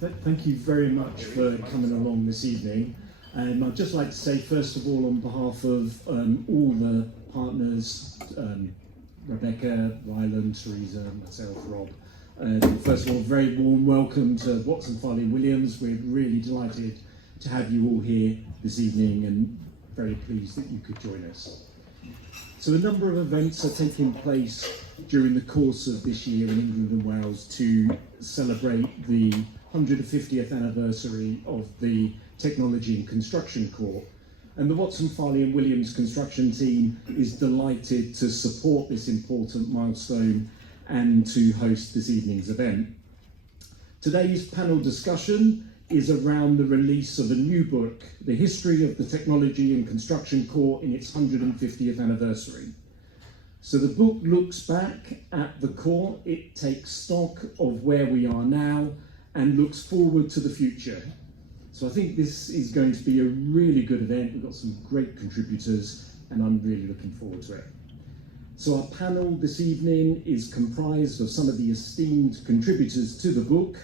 Thank you very much for coming along this evening. I'd just like to say, first of all, on behalf of all the partners, Rebecca, Ryland, Teresa, myself, Rob, first of all, very warm welcome to Watson Farley Williams. We're really delighted to have you all here this evening and very pleased that you could join us. So a number of events are taking place during the course of this year in England and Wales to celebrate the 150th anniversary of the Technology and Construction Corps. And the Watson Farley and Williams construction team is delighted to support this important milestone and to host this evening's event. Today's panel discussion is around the release of a new book, The History of the Technology and Construction Corps in its 150th anniversary. So the book looks back at the Corps, it takes stock of where we are now and looks forward to the future. So I think this is going to be a really good event. We've got some great contributors and I'm really looking forward to it. So our panel this evening is comprised of some of the esteemed contributors to the book.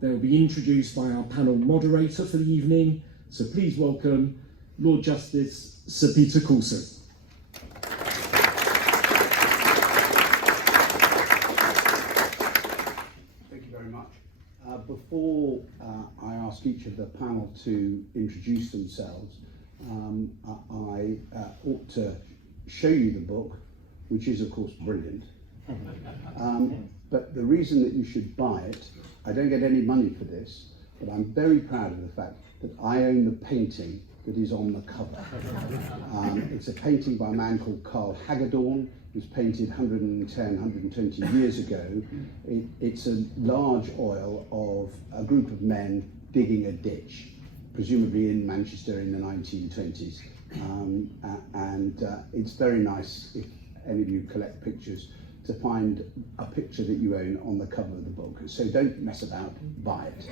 They'll be introduced by our panel moderator for the evening. So please welcome Lord Justice Sir Peter Coulson. Thank you very much. Before I ask each of the panel to introduce themselves, I ought to show you the book, which is of course brilliant. But the reason that you should buy it, I don't get any money for this, but I'm very proud of the fact that I own the painting that is on the cover. It's a painting by a man called Carl Hagedorn. It was painted 120 years ago. It's a large oil of a group of men digging a ditch, presumably in Manchester in the 1920s. It's very nice, if any of you collect pictures, to find a picture that you own on the cover of the book. So don't mess about, buy it.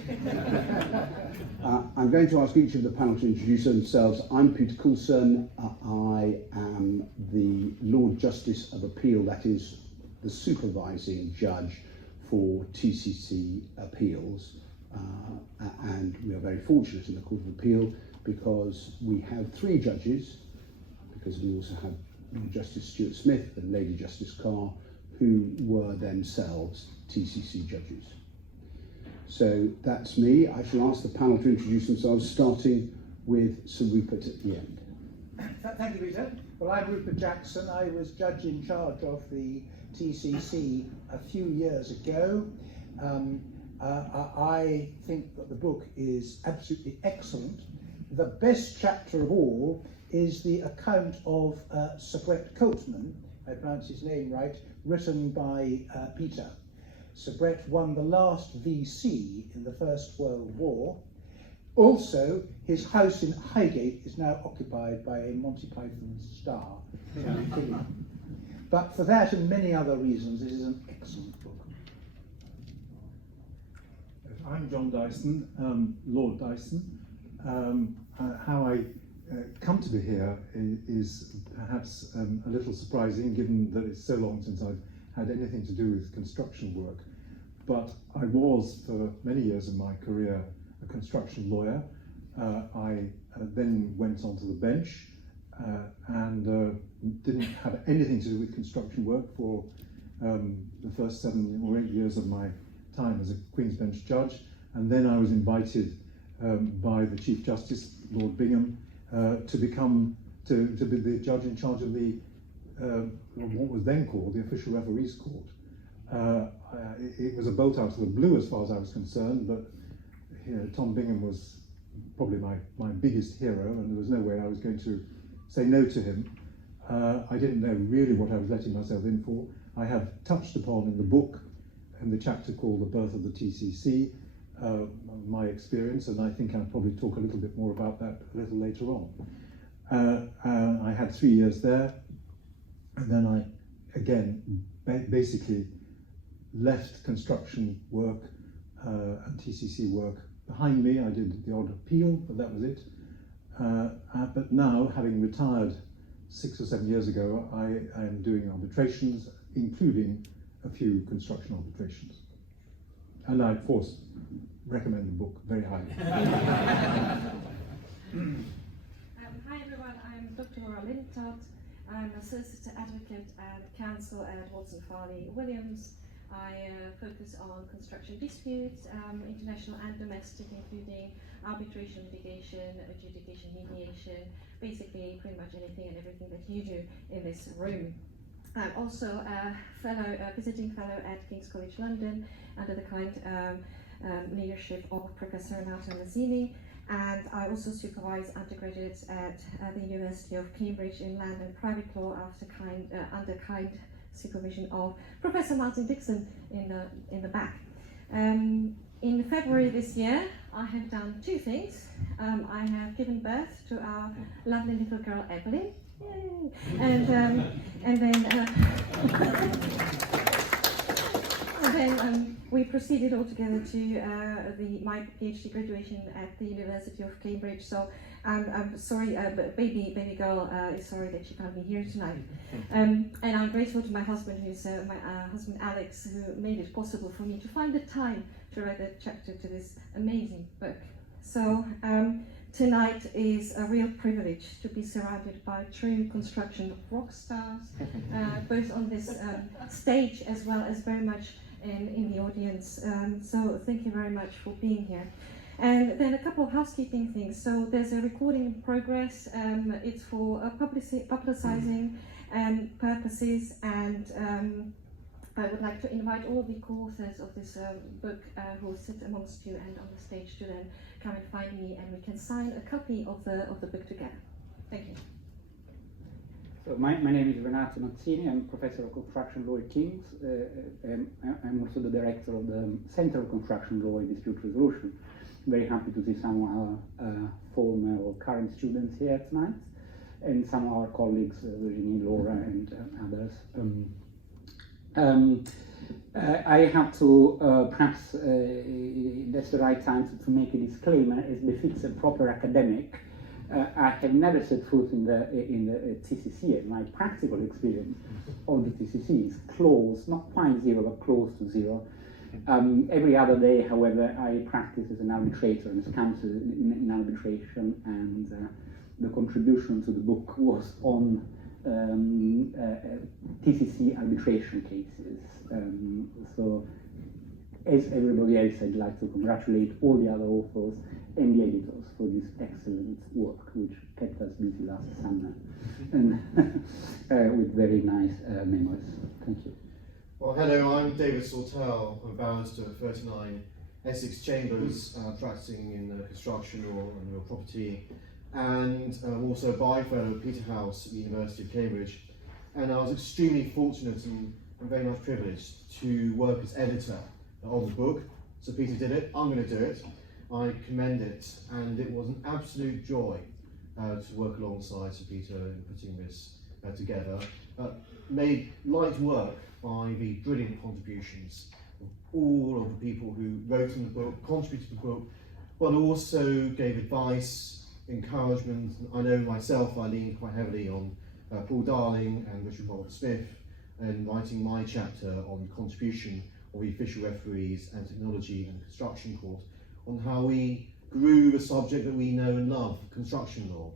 I'm going to ask each of the panel to introduce themselves. I'm Peter Coulson. I am the Lord Justice of Appeal, that is the supervising judge for TCC appeals. And we are very fortunate in the Court of Appeal because we have 3 judges, because we also have Lord Justice Stuart Smith and Lady Justice Carr, who were themselves TCC judges. So that's me. I shall ask the panel to introduce themselves, starting with Sir Rupert at the end. Thank you, Peter. Well, I'm Rupert Jackson. I was judge in charge of the TCC a few years ago. I think that the book is absolutely excellent. The best chapter of all is the account of Sir Brett Coulson, I pronounce his name right, written by Peter. Sir Brett won the last VC in the First World War. Also, his house in Highgate is now occupied by a Monty Python star. But for that and many other reasons, it is an excellent book. I'm John Dyson, Lord Dyson. How I come to be here is perhaps a little surprising, given that it's so long since I've had anything to do with construction work. But I was, for many years of my career, a construction lawyer. I then went onto the bench and didn't have anything to do with construction work for the first 7 or 8 years of my time as a Queen's Bench judge. And then I was invited by the Chief Justice, Lord Bingham, to be the judge in charge of the what was then called the Official Referees Court. It was a bolt out of the blue as far as I was concerned, but Tom Bingham was probably my biggest hero, and there was no way I was going to say no to him. I didn't know really what I was letting myself in for. I have touched upon in the book, in the chapter called The Birth of the TCC, my experience, and I think I'll probably talk a little bit more about that a little later on. I had 3 years there, and then I, again, basically left construction work and TCC work behind me. I did the odd appeal, but that was it. But now, having retired 6 or 7 years ago, I am doing arbitrations, including a few construction arbitrations. and I, of course, recommend the book very highly. Hi everyone, I'm Dr Laura Lintott. I'm a solicitor advocate and counsel at Watson Farley Williams. I focus on construction disputes, international and domestic, including arbitration, litigation, adjudication, mediation, basically pretty much anything and everything that you do in this room. I'm also a visiting fellow at King's College London under the kind leadership of Professor Renato Nazzini, and I also supervise undergraduates at the University of Cambridge in land and private law under kind supervision of Professor Martin Dixon in the back. In February this year, I have done two things. I have given birth to our lovely little girl Evelyn, yay! And then we proceeded all together to my PhD graduation at the University of Cambridge. So I'm sorry, but baby girl is sorry that she can't be here tonight. And I'm grateful to my husband, who's my husband Alex, who made it possible for me to find the time to write a chapter to this amazing book. So tonight is a real privilege to be surrounded by true construction rock stars, both on this stage as well as very much in the audience. So thank you very much for being here. And then a couple of housekeeping things. So there's a recording in progress. It's for publicizing purposes, and I would like to invite all the co-authors of this book who sit amongst you and on the stage to then come and find me, and we can sign a copy of the book together. Thank you. So my name is Renato Nazzini. I'm Professor of Construction Law at King's. I'm also the Director of the Center of Construction Law and Dispute Resolution. Very happy to see some of our former or current students here tonight, and some of our colleagues, Virginie, Laura, and others. I have to, perhaps that's the right time to make a disclaimer, as befits a proper academic. I have never set foot in the TCC, and my practical experience of the TCC is close, not quite zero, but close to zero. Every other day, however, I practice as an arbitrator and as counsel in arbitration, and the contribution to the book was on TCC arbitration cases. So, as everybody else, I'd like to congratulate all the other authors and the editors for this excellent work, which kept us busy last summer, and with very nice memoirs. Thank you. Well, hello, I'm David Sawtell. I'm a barrister at 39 Essex Chambers, practicing in construction law and real property, and also a bi-fellow at Peterhouse at the University of Cambridge. And I was extremely fortunate and very much privileged to work as editor of the book. So Peter did it, I'm going to do it. I commend it, and it was an absolute joy to work alongside Sir Peter in putting this together. Made light work by the brilliant contributions of all of the people who wrote in the book, contributed to the book, but also gave advice, encouragement. I know myself, I leaned quite heavily on Paul Darling and Richard Robert Smith in writing my chapter on contribution of the official referees and technology and construction court, on how we grew the subject that we know and love, construction law.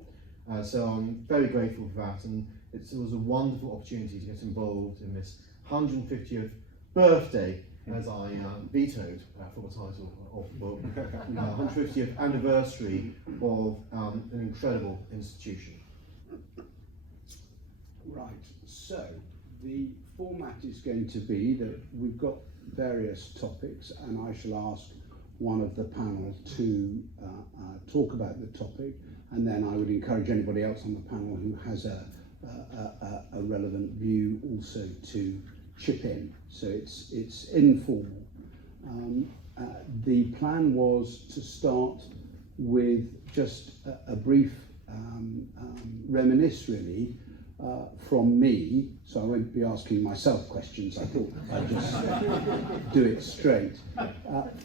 So I'm very grateful for that, and it was a wonderful opportunity to get involved in this 150th birthday, as I vetoed for the title of the book, 150th anniversary of an incredible institution. Right, so the format is going to be that we've got various topics, and I shall ask one of the panel to talk about the topic, and then I would encourage anybody else on the panel who has a relevant view also to chip in. So it's informal. The plan was to start with just a brief reminisce, really, from me, so I won't be asking myself questions. I thought I'd just do it straight.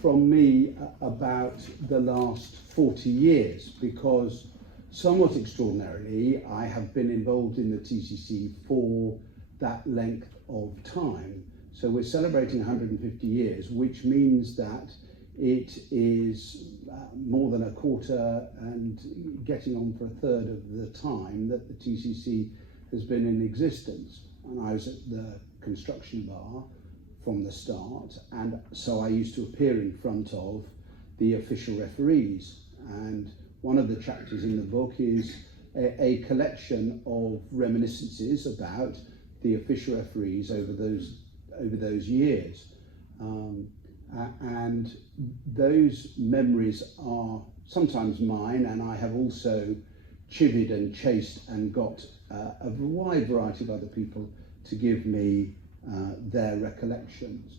From me about the last 40 years, because somewhat extraordinarily, I have been involved in the TCC for that length of time. So we're celebrating 150 years, which means that it is more than a quarter and getting on for a third of the time that the TCC has been in existence. And I was at the construction bar from the start, and so I used to appear in front of the official referees. And one of the chapters in the book is a collection of reminiscences about the official referees over those years. And those memories are sometimes mine, and I have also chivied and chased and got a wide variety of other people to give me their recollections.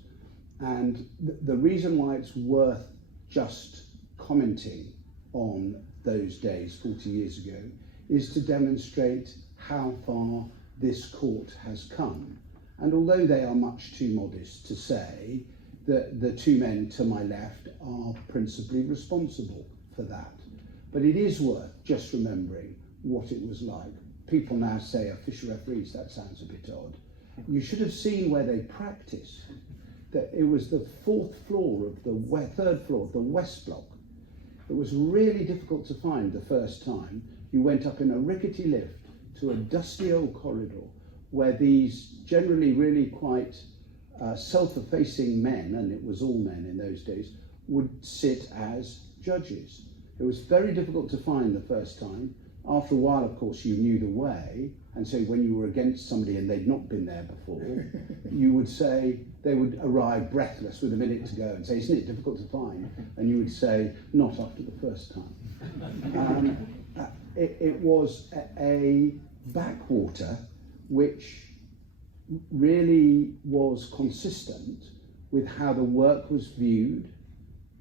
And the reason why it's worth just commenting on those days 40 years ago is to demonstrate how far this court has come. And although they are much too modest to say that the two men to my left are principally responsible for that, but it is worth just remembering what it was like. People now say official referees, that sounds a bit odd. You should have seen where they practiced. That it was the third floor of the West Block. It was really difficult to find the first time. You went up in a rickety lift to a dusty old corridor where these generally really quite self-effacing men, and it was all men in those days, would sit as judges. It was very difficult to find the first time. After a while, of course, you knew the way, and so when you were against somebody and they'd not been there before, you would say, they would arrive breathless with a minute to go and say, isn't it difficult to find? And you would say, not after the first time. It was a backwater which really was consistent with how the work was viewed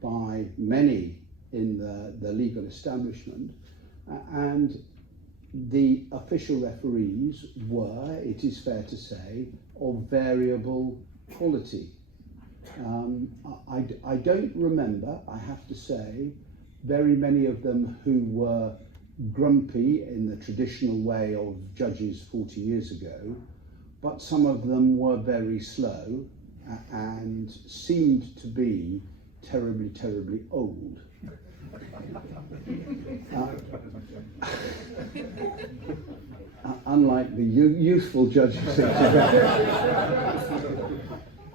by many in the legal establishment, and the official referees were, it is fair to say, of variable quality. I don't remember, I have to say, very many of them who were grumpy in the traditional way of judges 40 years ago, but some of them were very slow and seemed to be terribly, terribly old. Unlike the youthful judges.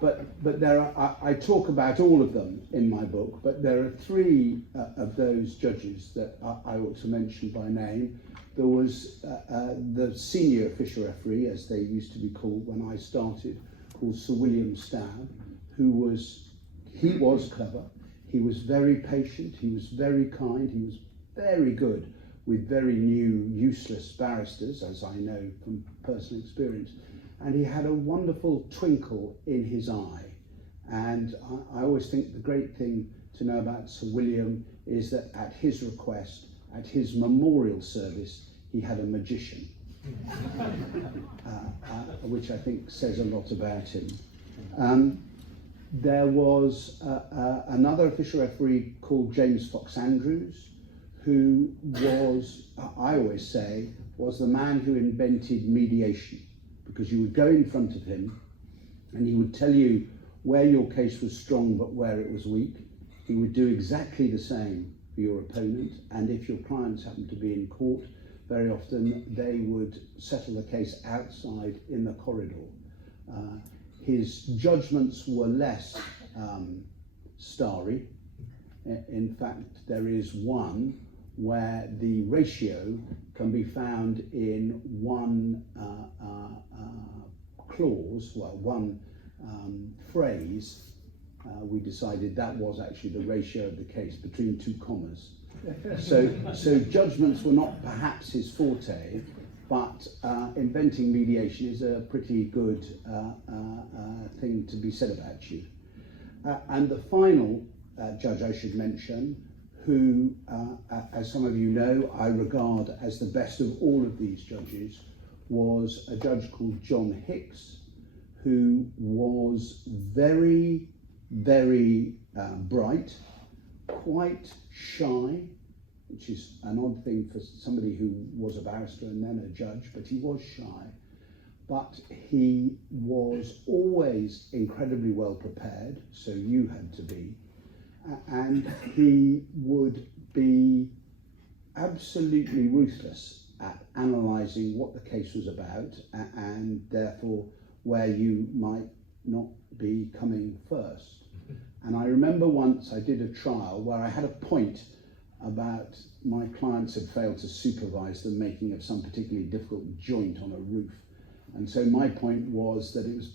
But there are, I talk about all of them in my book, but there are three of those judges that I ought to mention by name. There was the senior official referee, as they used to be called when I started, called Sir William Stab, he was clever, he was very patient, he was very kind, he was very good with very new, useless barristers, as I know from personal experience. And he had a wonderful twinkle in his eye. And I always think the great thing to know about Sir William is that at his request, at his memorial service, he had a magician, which I think says a lot about him. There was another official referee called James Fox Andrews, who was, I always say, was the man who invented mediation, because you would go in front of him and he would tell you where your case was strong but where it was weak. He would do exactly the same for your opponent, and if your clients happened to be in court, very often they would settle the case outside in the corridor. His judgments were less starry. In fact, there is one where the ratio can be found in one clause, well, one phrase. We decided that was actually the ratio of the case between two commas. So judgments were not perhaps his forte, but inventing mediation is a pretty good thing to be said about you. And the final judge I should mention, who, as some of you know, I regard as the best of all of these judges, was a judge called John Hicks, who was very, very bright, quite shy, which is an odd thing for somebody who was a barrister and then a judge, but he was shy. but he was always incredibly well prepared, so you had to be, and he would be absolutely ruthless at analysing what the case was about and therefore where you might not be coming first. And I remember once I did a trial where I had a point about my clients had failed to supervise the making of some particularly difficult joint on a roof. And so my point was that it was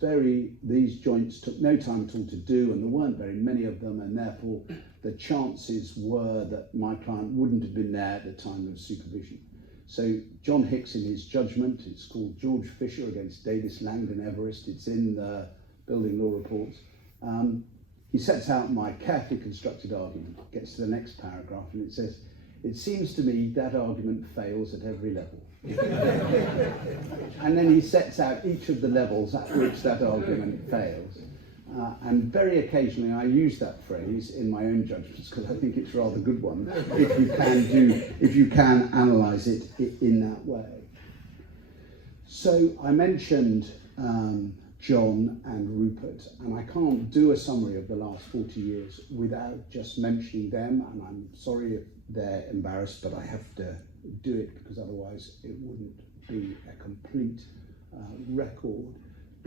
these joints took no time at all to do, and there weren't very many of them, and therefore the chances were that my client wouldn't have been there at the time of supervision. So John Hicks, in his judgment, it's called George Fisher against Davies, Langdon, Everest, it's in the building law reports, he sets out my carefully constructed argument, gets to the next paragraph, and it says, "It seems to me that argument fails at every level." And then he sets out each of the levels at which that argument fails. And very occasionally I use that phrase in my own judgments because I think it's a rather good one if you can analyse it in that way. So I mentioned John and Rupert, and I can't do a summary of the last 40 years without just mentioning them, and I'm sorry if they're embarrassed, but I have to do it because otherwise it wouldn't be a complete record.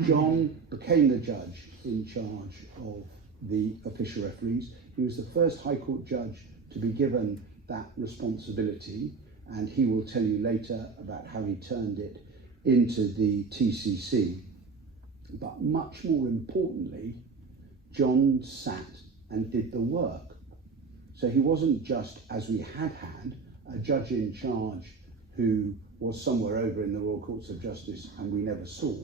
John became the judge in charge of the official referees. He was the first High Court judge to be given that responsibility, and he will tell you later about how he turned it into the TCC. But much more importantly, John sat and did the work. So he wasn't just, as we had a judge in charge who was somewhere over in the Royal Courts of Justice and we never saw.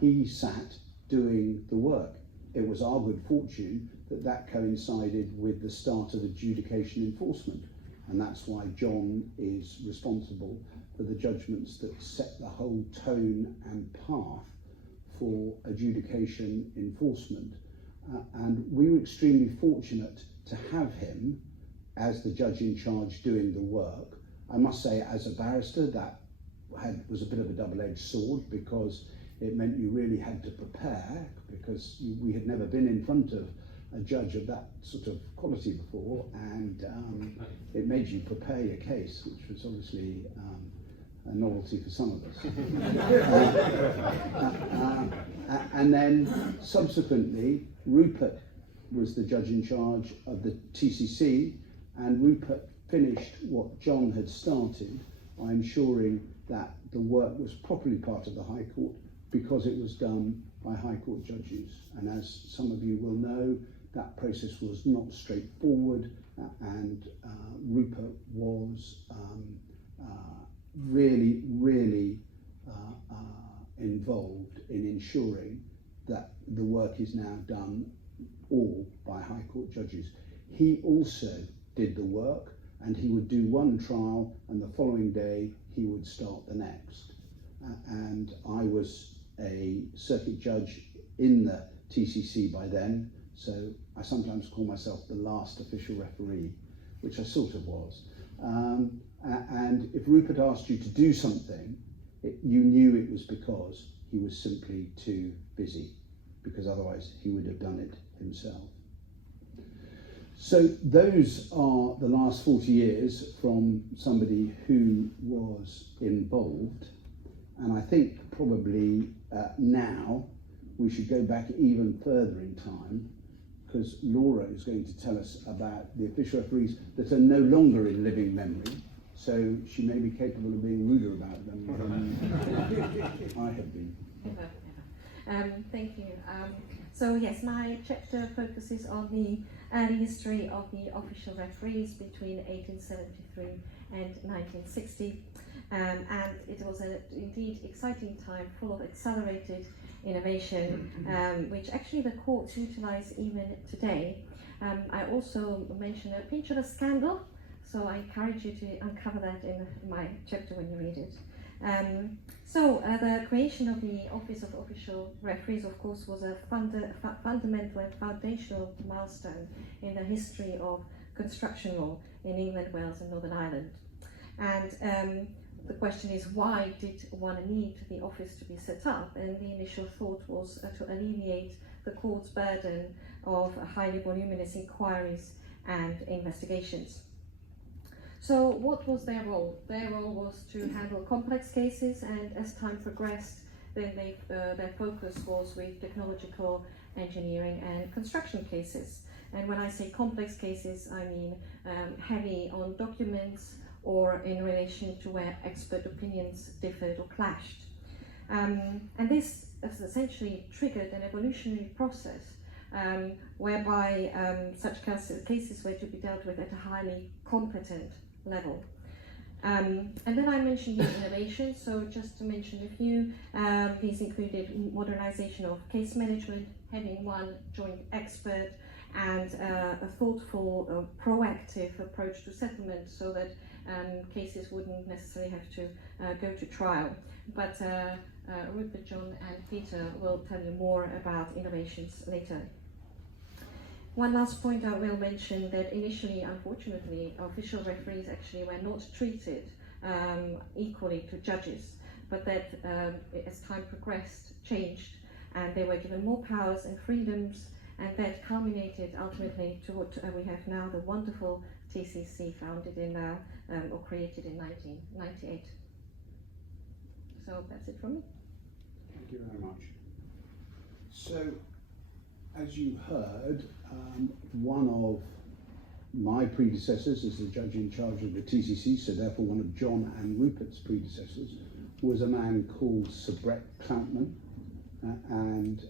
He sat doing the work. It was our good fortune that that coincided with the start of adjudication enforcement, and that's why John is responsible for the judgments that set the whole tone and path for adjudication enforcement. And we were extremely fortunate to have him as the judge in charge doing the work. I must say, as a barrister, that was a bit of a double-edged sword because it meant you really had to prepare, because we had never been in front of a judge of that sort of quality before, and it made you prepare your case, which was obviously a novelty for some of us. And then subsequently, Rupert was the judge in charge of the TCC, and Rupert finished what John had started by ensuring that the work was properly part of the High Court, because it was done by High Court judges. And as some of you will know, that process was not straightforward, and Rupert was really involved in ensuring that the work is now done all by High Court judges. He also did the work, and he would do one trial, and the following day he would start the next. And I was a circuit judge in the TCC by then, so I sometimes call myself the last official referee, which I sort of was. And if Rupert asked you to do something, you knew it was because he was simply too busy, because otherwise he would have done it himself. So those are the last 40 years from somebody who was involved, and I think probably now we should go back even further in time, because Laura is going to tell us about the official referees that are no longer in living memory, so she may be capable of being ruder about them than I have been. Thank you. So yes, my chapter focuses on the early history of the official referees between 1873 and 1960. And it was an indeed exciting time, full of accelerated innovation, which actually the courts utilize even today. I also mentioned a pinch of a scandal, so I encourage you to uncover that in my chapter when you read it. So the creation of the Office of Official Referees, of course, was a fundamental and foundational milestone in the history of construction law in England, Wales and Northern Ireland. And the question is, why did one need the office to be set up? And the initial thought was to alleviate the court's burden of highly voluminous inquiries and investigations. So what was their role? Their role was to handle complex cases, and as time progressed, then their focus was with technological, engineering and construction cases. And when I say complex cases, I mean heavy on documents or in relation to where expert opinions differed or clashed. And this has essentially triggered an evolutionary process whereby such cases were to be dealt with at a highly competent level. And then I mentioned the innovations, so just to mention a few, these included modernization of case management, having one joint expert, and a thoughtful, proactive approach to settlement so that cases wouldn't necessarily have to go to trial. But Rupert, John and Peter will tell you more about innovations later. One last point I will mention, that initially, unfortunately, official referees actually were not treated equally to judges, but that as time progressed, changed, and they were given more powers and freedoms, and that culminated ultimately to what we have now, the wonderful TCC, founded in or created in 1998. So that's it from me. Thank you very much. So, as you heard, one of my predecessors as the judge in charge of the TCC, so therefore one of John and Rupert's predecessors, was a man called Sir Brett Cloutman, and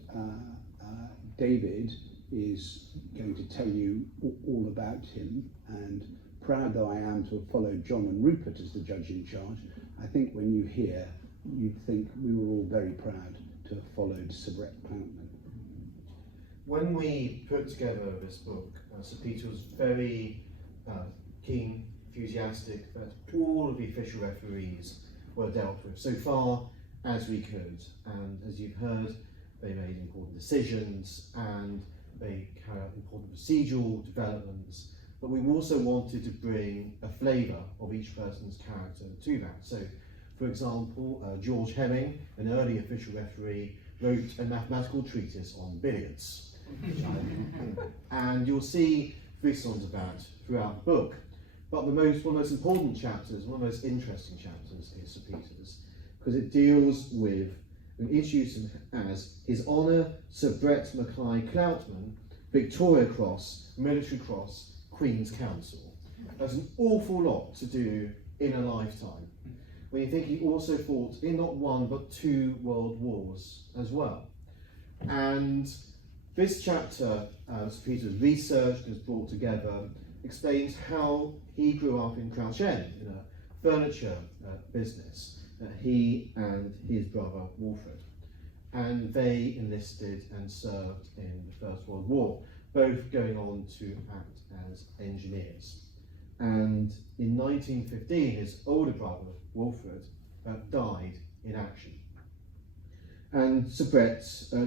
David is going to tell you all about him. And proud though I am to have followed John and Rupert as the judge in charge, I think when you hear, you'd think we were all very proud to have followed Sir Brett Cloutman. When we put together this book, Sir Peter was very keen, enthusiastic that all of the official referees were dealt with so far as we could. And as you've heard, they made important decisions and they carried out important procedural developments. But we also wanted to bring a flavour of each person's character to that. So, for example, George Hemming, an early official referee, wrote a mathematical treatise on billiards. And you'll see frissons of that throughout the book. But one of the most important chapters, one of the most interesting chapters is Sir Peter's, because it deals with an issue as His Honour Sir Brett Mackay Cloutman, Victoria Cross, Military Cross, Queen's Counsel. There's an awful lot to do in a lifetime. When you think he also fought in not one but 2 world wars as well. And this chapter, Sir Peter's researched and has brought together, explains how he grew up in Crouch End, in a furniture business, he and his brother Walfred. And they enlisted and served in the First World War, both going on to act as engineers. And in 1915, his older brother, Walfred, died in action. And Sir Brett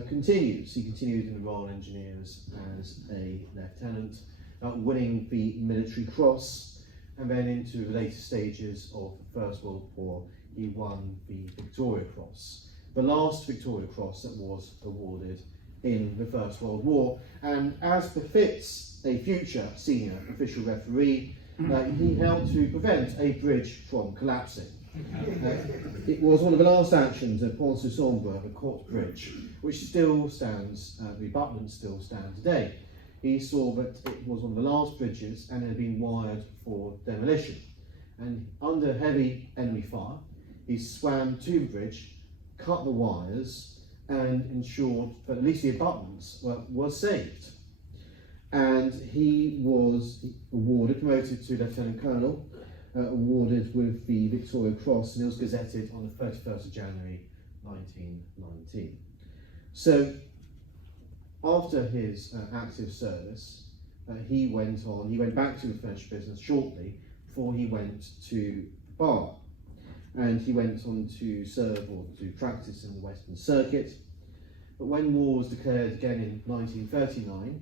continues. He continued in the Royal Engineers as a lieutenant, winning the Military Cross, and then into the later stages of the First World War, he won the Victoria Cross, the last Victoria Cross that was awarded in the First World War. And as befits a future senior official referee, he helped to prevent a bridge from collapsing. It was one of the last actions at Pont-sur-Sambre, the Court Bridge, which still stands, the abutments still stand today. He saw that it was one of the last bridges and it had been wired for demolition. And under heavy enemy fire, he swam to the bridge, cut the wires, and ensured that at least the abutments were saved. And he was awarded, promoted to Lieutenant Colonel, awarded with the Victoria Cross, and it was gazetted on the 31st of January 1919. So, after his active service, he went back to the French business shortly before he went to the bar. And he went on to serve or to practice in the Western Circuit. But when war was declared again in 1939,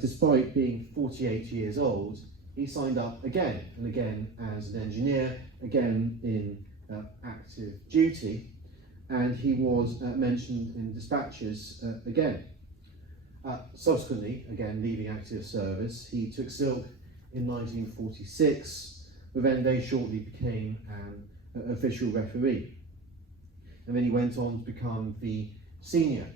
despite being 48 years old, he signed up again and again as an engineer, again in active duty, and he was mentioned in dispatches again. Subsequently, again leaving active service, he took silk in 1946, but then very shortly became an official referee. And then he went on to become the senior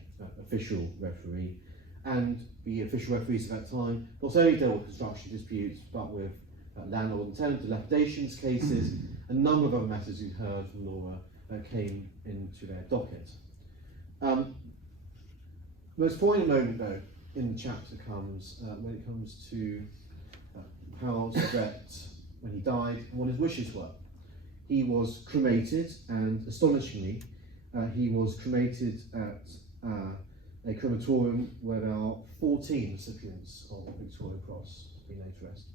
official referee, and the official referees at that time not only dealt with construction disputes, but with landlord and tenant dilapidations cases. A number of other matters you've heard from Laura came into their docket. The most poignant moment, though, in the chapter comes when it comes to how Brett, when he died, and what his wishes were. He was cremated, and astonishingly, he was cremated at a crematorium where there are 14 recipients of the Victoria Cross being laid to rest.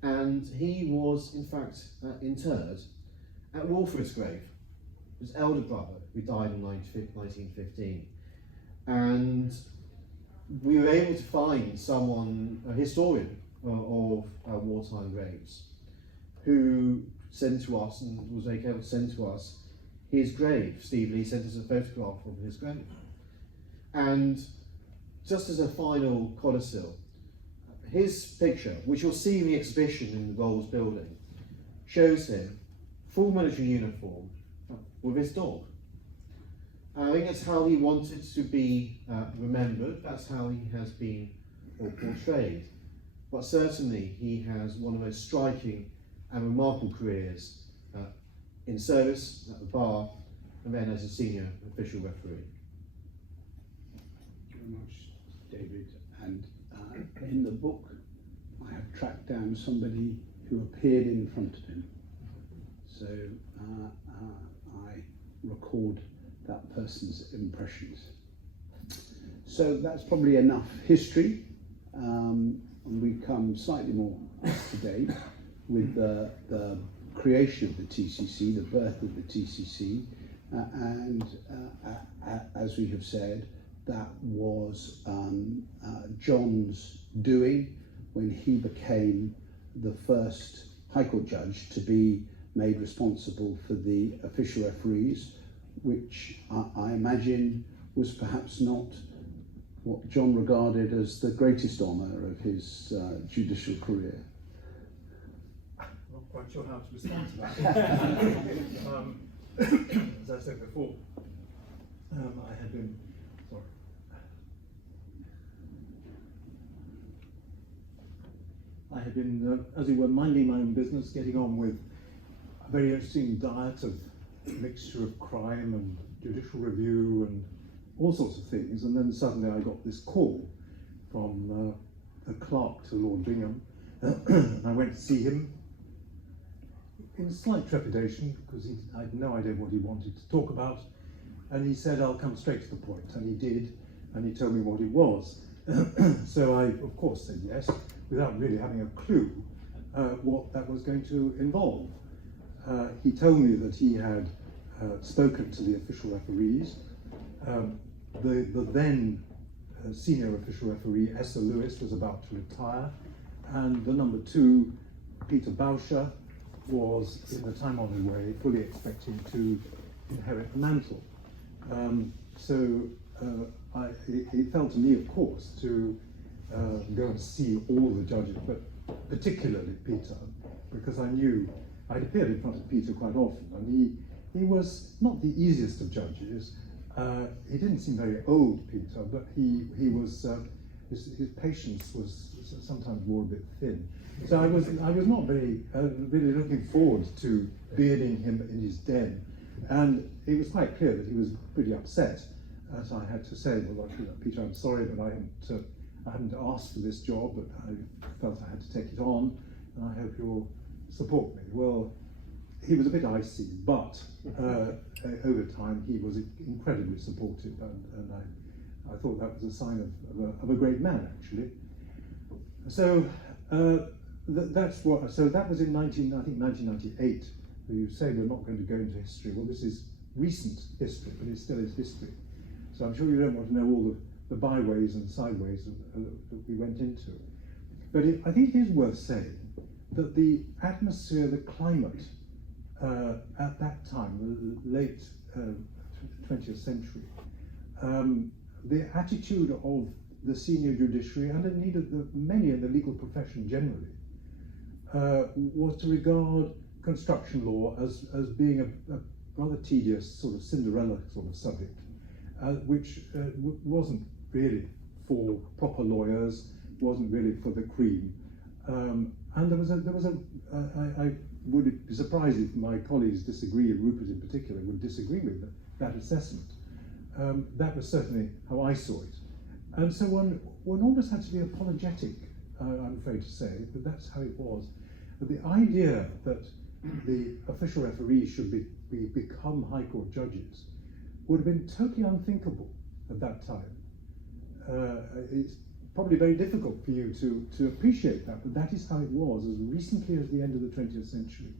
And he was, in fact, interred at Walford's grave, his elder brother, who died in 1915. And we were able to find someone, a historian of wartime graves, who sent to us and was able to send to us his grave. Steve Lee sent us a photograph of his grave. And just as a final codicil, his picture, which you'll see in the exhibition in the Rolls building, shows him full military uniform with his dog. I think that's how he wanted to be remembered, that's how he has been portrayed. But certainly he has one of the most striking and remarkable careers in service at the bar, and then as a senior official referee. Thank you very much, David. And in the book, I have tracked down somebody who appeared in front of him. So I record that person's impressions. So that's probably enough history. And we come slightly more up to date with the creation of the TCC, the birth of the TCC, and as we have said, that was John's doing when he became the first High Court judge to be made responsible for the official referees, which I imagine was perhaps not what John regarded as the greatest honour of his judicial career. I'm not quite sure how to respond to that. As I said before, I had been, as it were, minding my own business, getting on with a very interesting diet of mixture of crime and judicial review and all sorts of things, and then suddenly I got this call from a clerk to Lord Bingham, and I went to see him in slight trepidation because I had no idea what he wanted to talk about, and he said, "I'll come straight to the point," and he did, and he told me what it was. So I, of course, said yes, without really having a clue what that was going to involve. He told me that he had spoken to the official referees. The then senior official referee, Esther Lewis, was about to retire, and the number 2, Peter Bauscher, was in the time-honoured way fully expecting to inherit the mantle. It fell to me, of course, to go and see all the judges, but particularly Peter, because I knew I'd appeared in front of Peter quite often, and he was not the easiest of judges. He didn't seem very old, Peter, but he was his patience was sometimes more a bit thin. So I was not very really looking forward to bearding him in his den, and it was quite clear that he was pretty upset. As I had to say, well, Peter, I'm sorry, but I hadn't asked for this job, but I felt I had to take it on, and I hope you'll support me. Well, he was a bit icy, but over time he was incredibly supportive, and I thought that was a sign of a great man, actually. So that's what. So that was in 1998. You say we're not going to go into history. Well, this is recent history, but it still is history. So I'm sure you don't want to know all the byways and sideways that we went into. But I think it is worth saying that the atmosphere, the climate at that time, the late 20th century, the attitude of the senior judiciary, and indeed of many in the legal profession generally, was to regard construction law as being a rather tedious sort of Cinderella sort of subject, which wasn't really for proper lawyers, wasn't really for the cream. And I would be surprised if my colleagues disagree, and Rupert in particular would disagree with that assessment. That was certainly how I saw it. And so one almost had to be apologetic, I'm afraid to say, but that's how it was. But the idea that the official referees should become High Court judges would have been totally unthinkable at that time. It's probably very difficult for you to appreciate that, but that is how it was as recently as the end of the 20th century.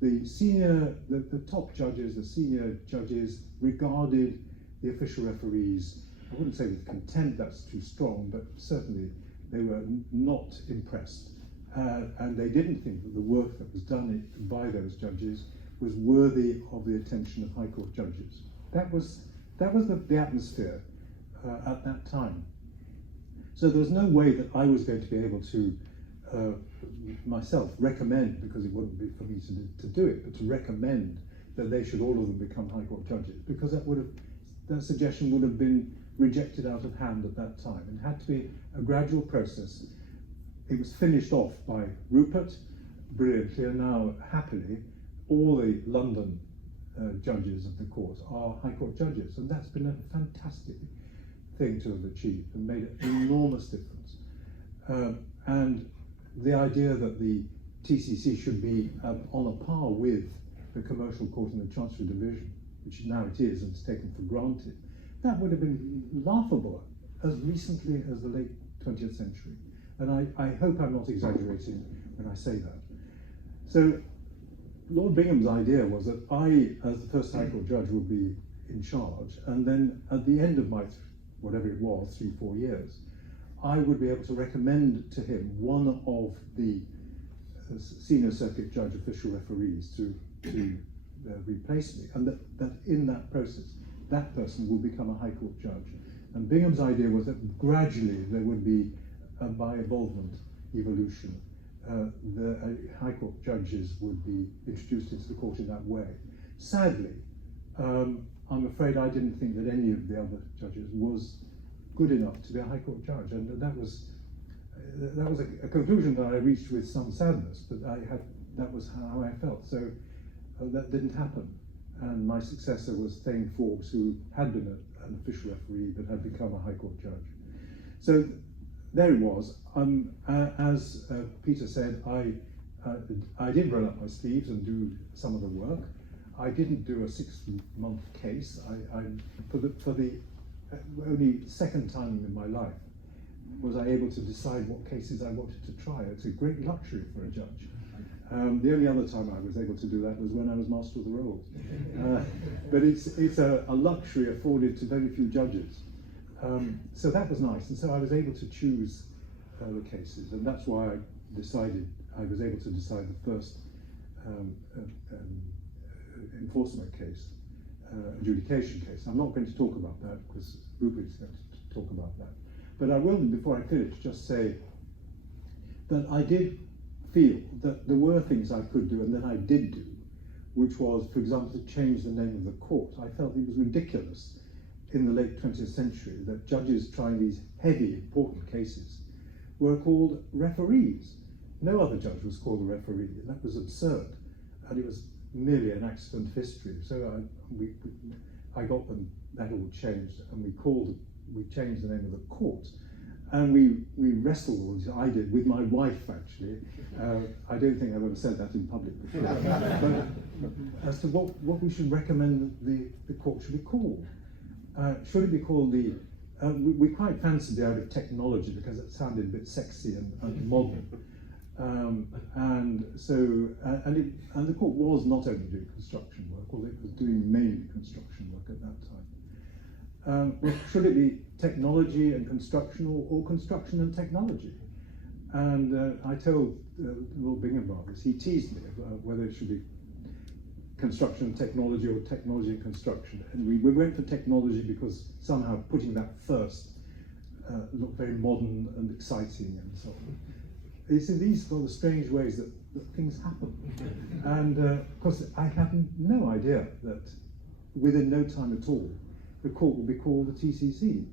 The top judges, the senior judges, regarded the official referees, I wouldn't say with contempt, that's too strong, but certainly they were not impressed. And they didn't think that the work that was done by those judges was worthy of the attention of High Court judges. That was the atmosphere at that time. So there was no way that I was going to be able to myself recommend, because it wouldn't be for me to do it, but to recommend that they should all of them become High Court judges, because that suggestion would have been rejected out of hand at that time. It had to be a gradual process. It was finished off by Rupert brilliantly, and now happily all the London judges of the court are High Court judges, and that's been a fantastic thing to have achieved and made an enormous difference. And the idea that the TCC should be on a par with the Commercial Court and the Chancery Division, which now it is and it's taken for granted, that would have been laughable as recently as the late 20th century. And I hope I'm not exaggerating when I say that. So Lord Bingham's idea was that I, as the first High Court judge, would be in charge, and then at the end of my, whatever it was, 3-4 years, I would be able to recommend to him one of the senior circuit judge official referees to replace me, and that in that process, that person will become a High Court judge. And Bingham's idea was that gradually there would be, by evolvement, evolution, the High Court judges would be introduced into the court in that way. Sadly, I'm afraid I didn't think that any of the other judges was good enough to be a High Court judge, and that was a conclusion that I reached with some sadness, but that was how I felt. So that didn't happen, and my successor was Thane Forbes, who had been an official referee but had become a High Court judge. So there it was. As Peter said, I did roll up my sleeves and do some of the work. I didn't do a 6-month case. For the only second time in my life was I able to decide what cases I wanted to try. It's a great luxury for a judge. The only other time I was able to do that was when I was Master of the Rolls. But it's a luxury afforded to very few judges. So that was nice, and so I was able to choose the cases, and that's why I was able to decide the first enforcement case, adjudication case. I'm not going to talk about that because Rupert is going to talk about that. But I will, before I finish, just say that I did feel that there were things I could do and that I did do, which was, for example, to change the name of the court. I felt it was ridiculous in the late 20th century that judges trying these heavy, important cases were called referees. No other judge was called a referee, and that was absurd, and it was merely an accident of history. So I got them that all changed, and we changed the name of the court, and we wrestled, I did, with my wife actually. I don't think I've ever said that in public before, but as to what we should recommend the court should be called. Should it be called we quite fancied the idea of technology because it sounded a bit sexy and modern. And the court was not only doing construction work, although it was doing mainly construction work at that time. Well, should it be technology and construction, or construction and technology? And I told Lord Bingham about this. He teased me whether it should be construction technology or technology and construction. And we went for technology because somehow putting that first looked very modern and exciting and so on. It's in these sort of strange ways that things happen. And of course, I had no idea that within no time at all, the court would be called the TCC.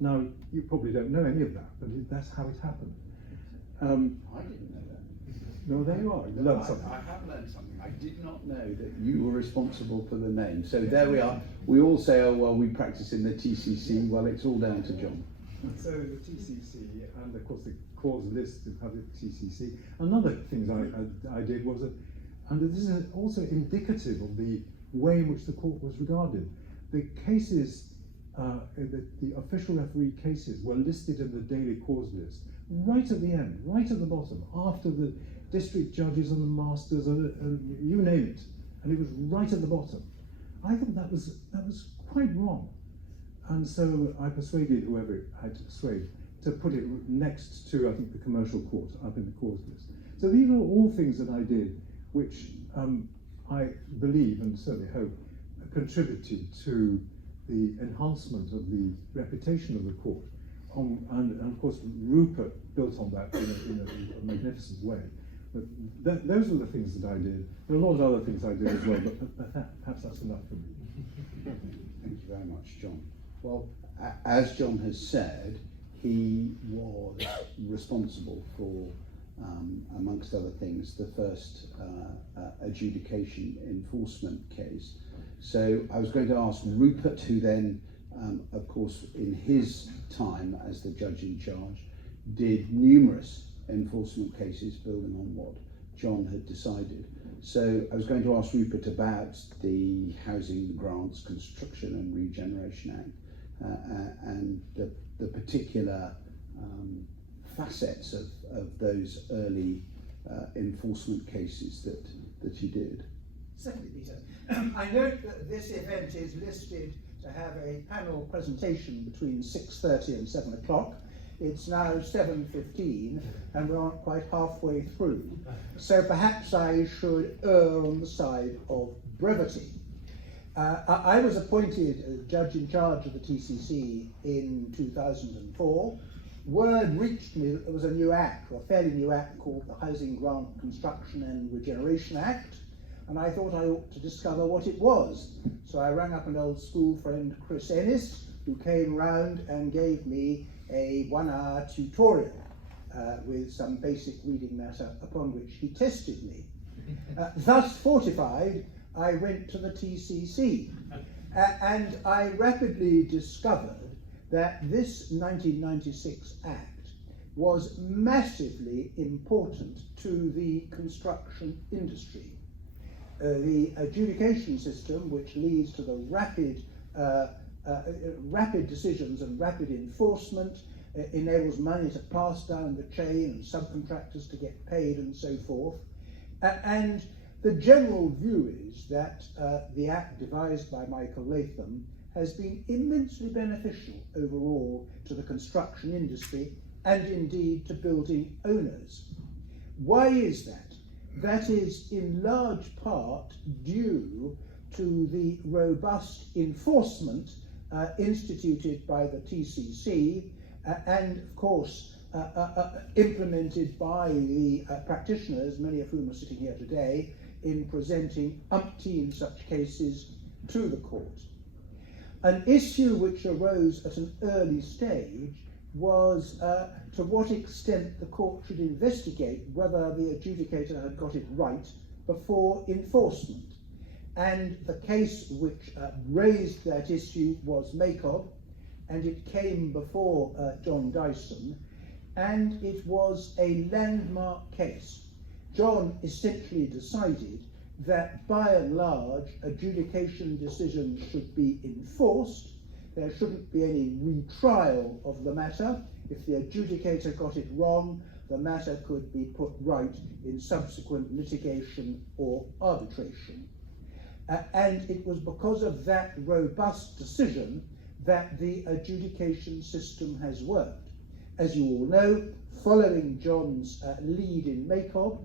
Now, you probably don't know any of that, but that's how it happened. I didn't know that. No, there you are. You learned something. I have learned something. I did not know that you were responsible for the name. So there we are. We all say, oh, well, we practice in the TCC. Well, it's all down to John. So the TCC, and of course the cause list of the TCC. Another thing I did was, and this is also indicative of the way in which the court was regarded. The cases, the official referee cases were listed in the daily cause list, right at the end, right at the bottom, after the district judges and the masters, you name it, and it was right at the bottom. I thought that was quite wrong, and so I persuaded whoever I had to persuade to put it next to, I think, the commercial court up in the cause list. So these are all things that I did, which I believe and certainly hope contributed to the enhancement of the reputation of the court. And of course, Rupert built on that in a magnificent way. But those are the things that I did. There are a lot of other things I did as well, but perhaps that's enough for me. Thank you very much, John. Well, as John has said, he was responsible for, amongst other things, the first adjudication enforcement case. So I was going to ask Rupert, who then, of course, in his time as the judge in charge, did numerous enforcement cases building on what John had decided. So I was going to ask Rupert about the Housing Grants Construction and Regeneration Act and the particular facets of those early enforcement cases that he did. Certainly, Peter. I note that this event is listed to have a panel presentation between 6:30 and 7 o'clock. It's now 7:15 and we aren't quite halfway through. So perhaps I should err on the side of brevity. I was appointed judge in charge of the TCC in 2004. Word reached me that there was a new act, or a fairly new act, called the Housing Grant Construction and Regeneration Act, and I thought I ought to discover what it was. So I rang up an old school friend, Chris Ennis, who came round and gave me a 1-hour tutorial with some basic reading matter, upon which he tested me. Thus fortified, I went to the TCC, and I rapidly discovered that this 1996 Act was massively important to the construction industry. The adjudication system, which leads to the rapid decisions and rapid enforcement, enables money to pass down the chain and subcontractors to get paid and so forth. And the general view is that the Act devised by Michael Latham has been immensely beneficial overall to the construction industry and indeed to building owners. Why is that? That is in large part due to the robust enforcement instituted by the TCC and of course implemented by the practitioners, many of whom are sitting here today, in presenting umpteen such cases to the court. An issue which arose at an early stage was to what extent the court should investigate whether the adjudicator had got it right before enforcement. And the case which raised that issue was Macob, and it came before John Dyson, and it was a landmark case. John essentially decided that by and large adjudication decisions should be enforced. There shouldn't be any retrial of the matter. If the adjudicator got it wrong, the matter could be put right in subsequent litigation or arbitration. And it was because of that robust decision that the adjudication system has worked. As you all know, following John's lead in Macob,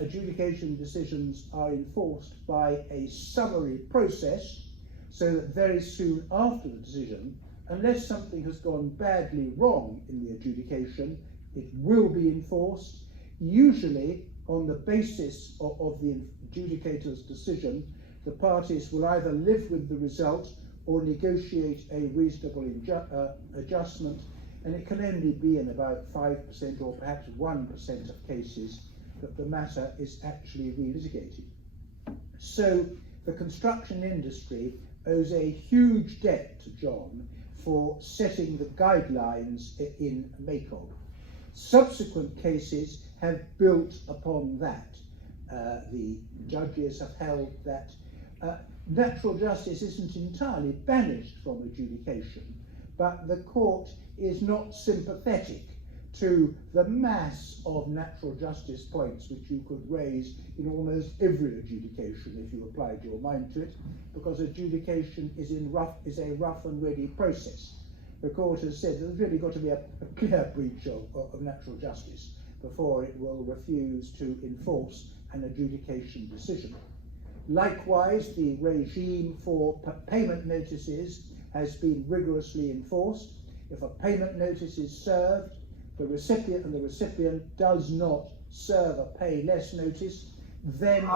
adjudication decisions are enforced by a summary process, so that very soon after the decision, unless something has gone badly wrong in the adjudication, it will be enforced, usually on the basis of the adjudicator's decision. The parties will either live with the result or negotiate a reasonable adjustment, and it can only be in about 5% or perhaps 1% of cases that the matter is actually relitigated. So the construction industry owes a huge debt to John for setting the guidelines in MACOG. Subsequent cases have built upon that. The judges have held that natural justice isn't entirely banished from adjudication, but the court is not sympathetic to the mass of natural justice points which you could raise in almost every adjudication if you applied your mind to it, because adjudication is a rough and ready process. The court has said there's really got to be a clear breach of natural justice before it will refuse to enforce an adjudication decision. Likewise, the regime for payment notices has been rigorously enforced. If a payment notice is served, the recipient does not serve a pay less notice, then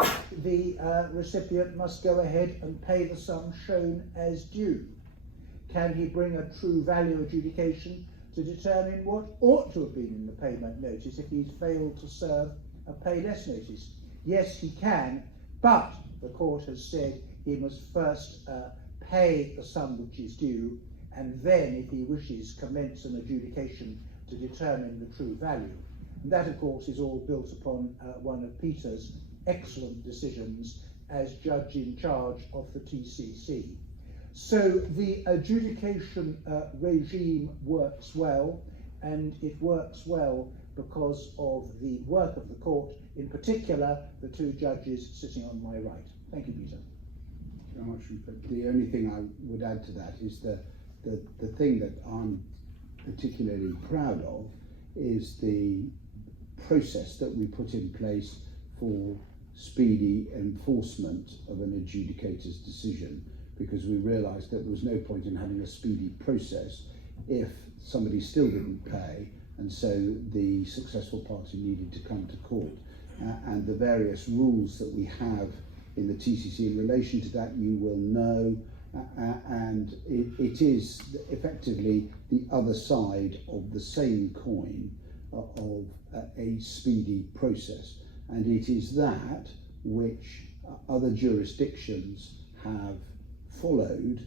the recipient must go ahead and pay the sum shown as due. Can he bring a true value adjudication to determine what ought to have been in the payment notice if he's failed to serve a pay less notice? Yes, he can, but the court has said he must first pay the sum which is due, and then, if he wishes, commence an adjudication to determine the true value. And that, of course, is all built upon one of Peter's excellent decisions as judge in charge of the TCC. So the adjudication regime works well, and it works well because of the work of the court, in particular the two judges sitting on my right. Thank you, Peter. Thank you very much, Rupert. The only thing I would add to that is the thing that I'm particularly proud of is the process that we put in place for speedy enforcement of an adjudicator's decision, because we realised that there was no point in having a speedy process if somebody still didn't pay, and so the successful party needed to come to court. And the various rules that we have in the TCC in relation to that, you will know, and it is effectively the other side of the same coin of a speedy process, and it is that which other jurisdictions have followed,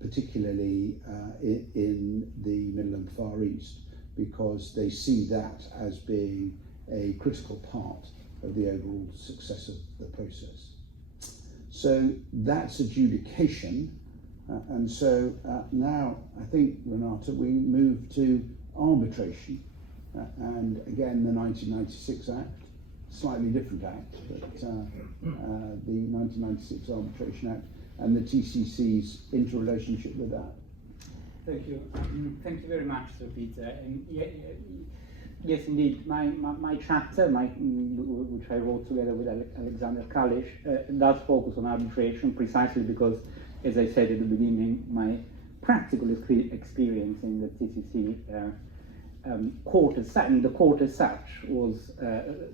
particularly in the Middle and Far East, because they see that as being a critical part of the overall success of the process. So that's adjudication, and so now I think, Renato, we move to arbitration, and again the 1996 Act, slightly different Act, but the 1996 Arbitration Act and the TCC's interrelationship with that. Thank you. Thank you very much, Sir Peter. And yes, indeed, my chapter, which I wrote together with Aleksander Kalisz, does focus on arbitration precisely because, as I said at the beginning, my practical experience in the TCC court as such, the court as such, was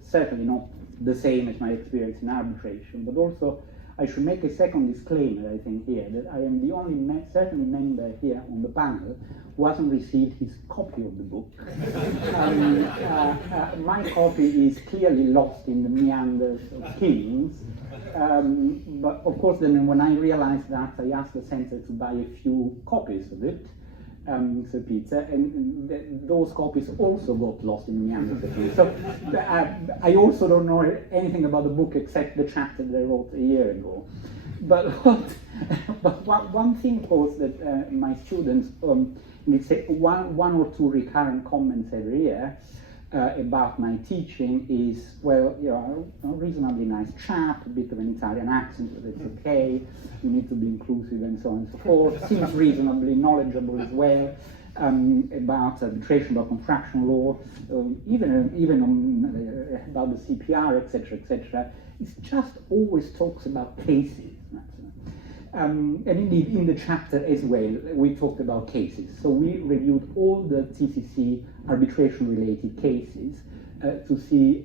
certainly not the same as my experience in arbitration, but also I should make a second disclaimer, I think, here, that I am the only certainly member here on the panel who hasn't received his copy of the book. My copy is clearly lost in the meanders of Kings, but of course then when I realized that, I asked the centre to buy a few copies of it, Sir Peter, and those copies also got lost in the meanders of Kings. So I also don't know anything about the book except the chapter that I wrote a year ago. But one thing was that my students, they say one or two recurrent comments every year about my teaching is, well, you're a reasonably nice chap, a bit of an Italian accent, but it's okay, you need to be inclusive and so on and so forth, seems reasonably knowledgeable as well, about arbitration, about contractual law, even on, about the CPR, etc., it just always talks about cases. And indeed, in the chapter as well, we talked about cases. So we reviewed all the TCC arbitration-related cases to see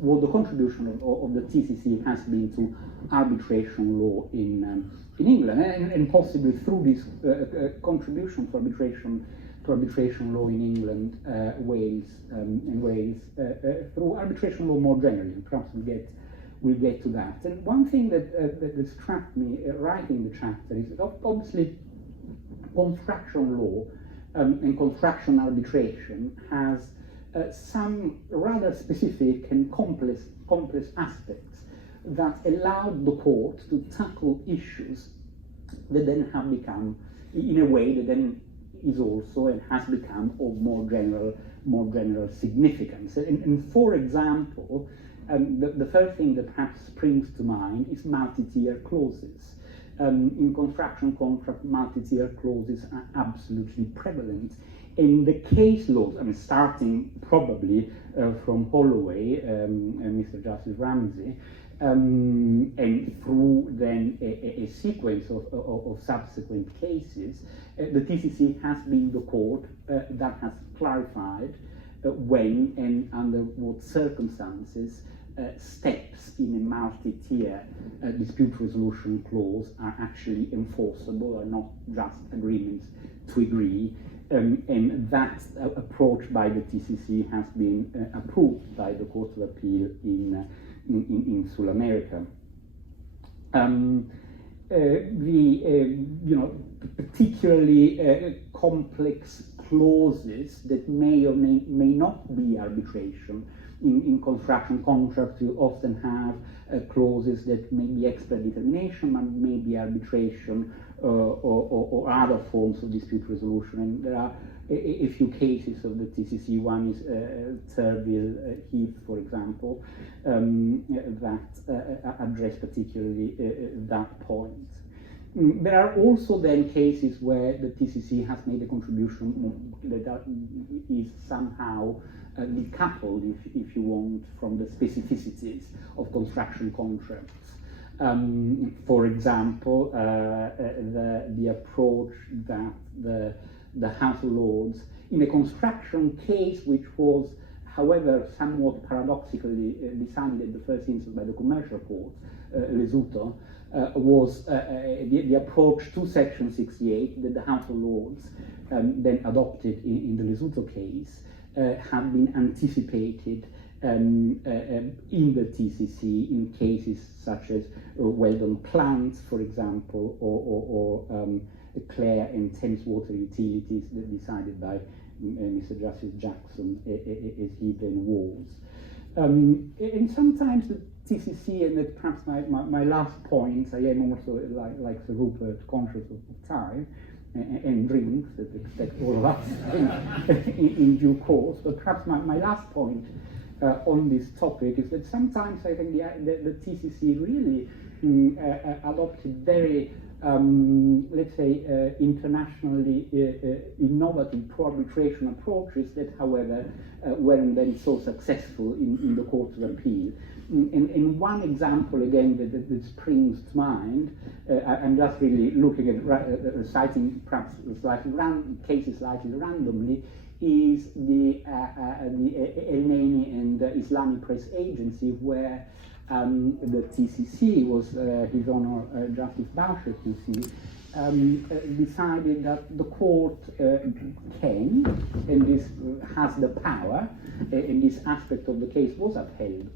what the contribution of the TCC has been to arbitration law in England, and possibly through this contribution to arbitration law in England, Wales, and Wales, through arbitration law more generally. And perhaps we'll get to that. And one thing that struck me writing the chapter is that obviously construction law and construction arbitration has some rather specific and complex aspects that allowed the court to tackle issues that then have become, in a way that then is also and has become of more general significance. And for example, the first thing that perhaps springs to mind is multi-tier clauses. In construction contract, multi-tier clauses are absolutely prevalent. In the case laws, I mean, starting probably from Holloway and Mr. Justice Ramsey, and through then a sequence of subsequent cases, the TCC has been the court that has clarified when and under what circumstances steps in a multi-tier dispute resolution clause are actually enforceable, are not just agreements to agree. And that approach by the TCC has been approved by the Court of Appeal in South America. Particularly complex clauses that may or may not be arbitration. In construction contracts, you often have clauses that may be expert determination, but may be arbitration or other forms of dispute resolution. And there are a few cases of the TCC. One is Turville Heath, for example, that address particularly that point. There are also then cases where the TCC has made a contribution that is somehow decoupled, if you want, from the specificities of construction contracts. For example, the approach that the House of Lords, in a construction case which was, however, somewhat paradoxically decided at the first instance by the Commercial Court, Lesotho, was the approach to Section 68 that the House of Lords then adopted in the Lesotho case had been anticipated in the TCC in cases such as well-done plants, for example, or Clare and Thames Water Utilities that decided by Mr. Justice Jackson as he then was. And sometimes the TCC, and that perhaps my last point, I am also like Sir Rupert conscious of time and drinks that expect all of us in due course, but perhaps my last point on this topic is that sometimes I think the TCC really adopted very let's say, internationally innovative pro-arbitration approaches that, however, weren't then so successful in the Court of Appeal. And one example, again, that springs to mind, I'm just really looking at citing perhaps cases slightly randomly, is the Elneny and Islamic Press Agency, where the TCC was His Honor Justice Boucher, QC, decided that the court can, and this has the power, and this aspect of the case was upheld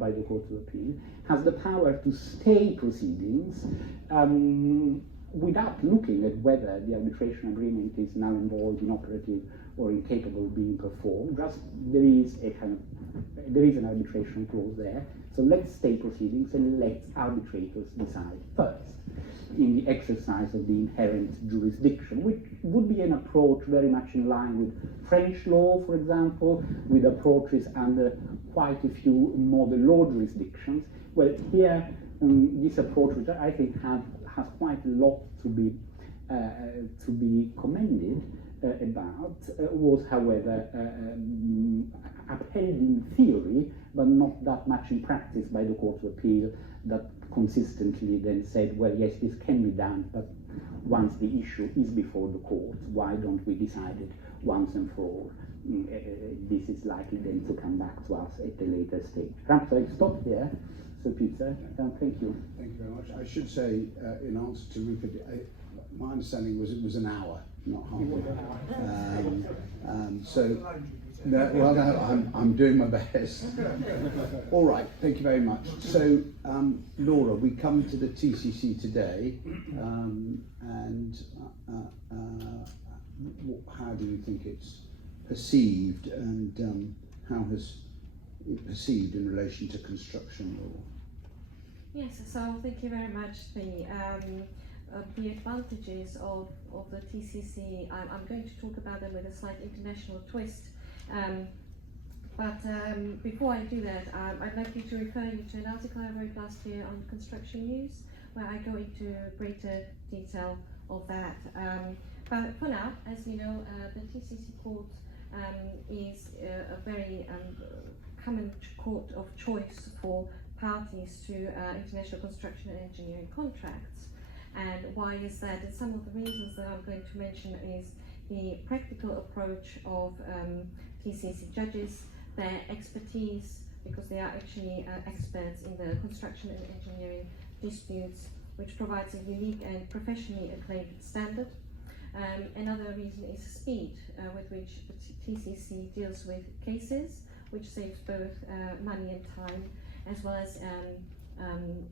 by the Court of Appeal, has the power to stay proceedings without looking at whether the arbitration agreement is null and void, inoperative, or incapable of being performed. Just there is an arbitration clause there. So let's stay proceedings and let arbitrators decide first in the exercise of the inherent jurisdiction, which would be an approach very much in line with French law, for example, with approaches under quite a few modern law jurisdictions. Well, here this approach, which I think has quite a lot to be commended, about was, however, upheld in theory, but not that much in practice by the Court of Appeal, that consistently then said, well, yes, this can be done, but once the issue is before the court, why don't we decide it once and for all? This is likely then to come back to us at a later stage. Perhaps I stop here, Sir Peter. Thank you. Thank you very much. I should say, in answer to Rupert, my understanding was it was an hour, not half an hour. I'm doing my best. All right, thank you very much. So, Laura, we come to the TCC today, how do you think it's perceived, and how has it perceived in relation to construction law? Yes, so thank you very much. The advantages of the TCC, I'm going to talk about them with a slight international twist. But before I do that, I'd like you to refer you to an article I wrote last year on construction news, where I go into greater detail of that. But for now, as you know, the TCC court is a very common court of choice for parties to international construction and engineering contracts. And why is that? And some of the reasons that I'm going to mention is the practical approach of TCC judges, their expertise, because they are actually experts in the construction and engineering disputes, which provides a unique and professionally acclaimed standard. Another reason is speed, with which the TCC deals with cases, which saves both money and time, as well as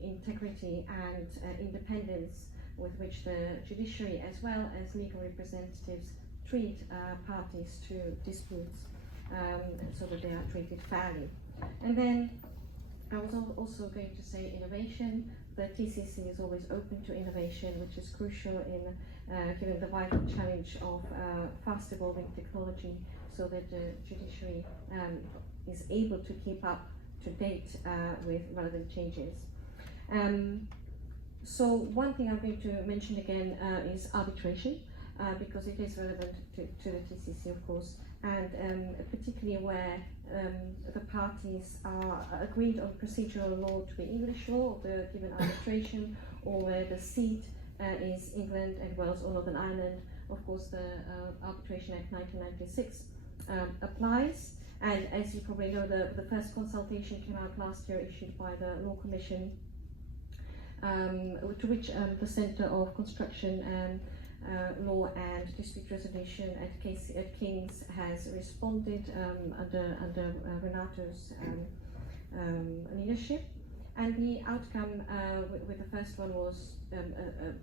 integrity and independence, with which the judiciary as well as legal representatives treat parties to disputes, so that they are treated fairly. And then I was also going to say innovation. The TCC is always open to innovation, which is crucial in given the vital challenge of fast evolving technology, so that the judiciary is able to keep up to date with relevant changes. So one thing I'm going to mention again is arbitration, because it is relevant to the TCC, of course, and particularly where the parties are agreed on procedural law to be English law of the given arbitration, or where the seat is England and Wales or Northern Ireland. Of course, the Arbitration Act 1996 applies. And as you probably know, the first consultation came out last year, issued by the Law Commission, to which the Centre of Construction Law and Dispute Resolution at King's has responded under Renato's leadership. And the outcome with the first one was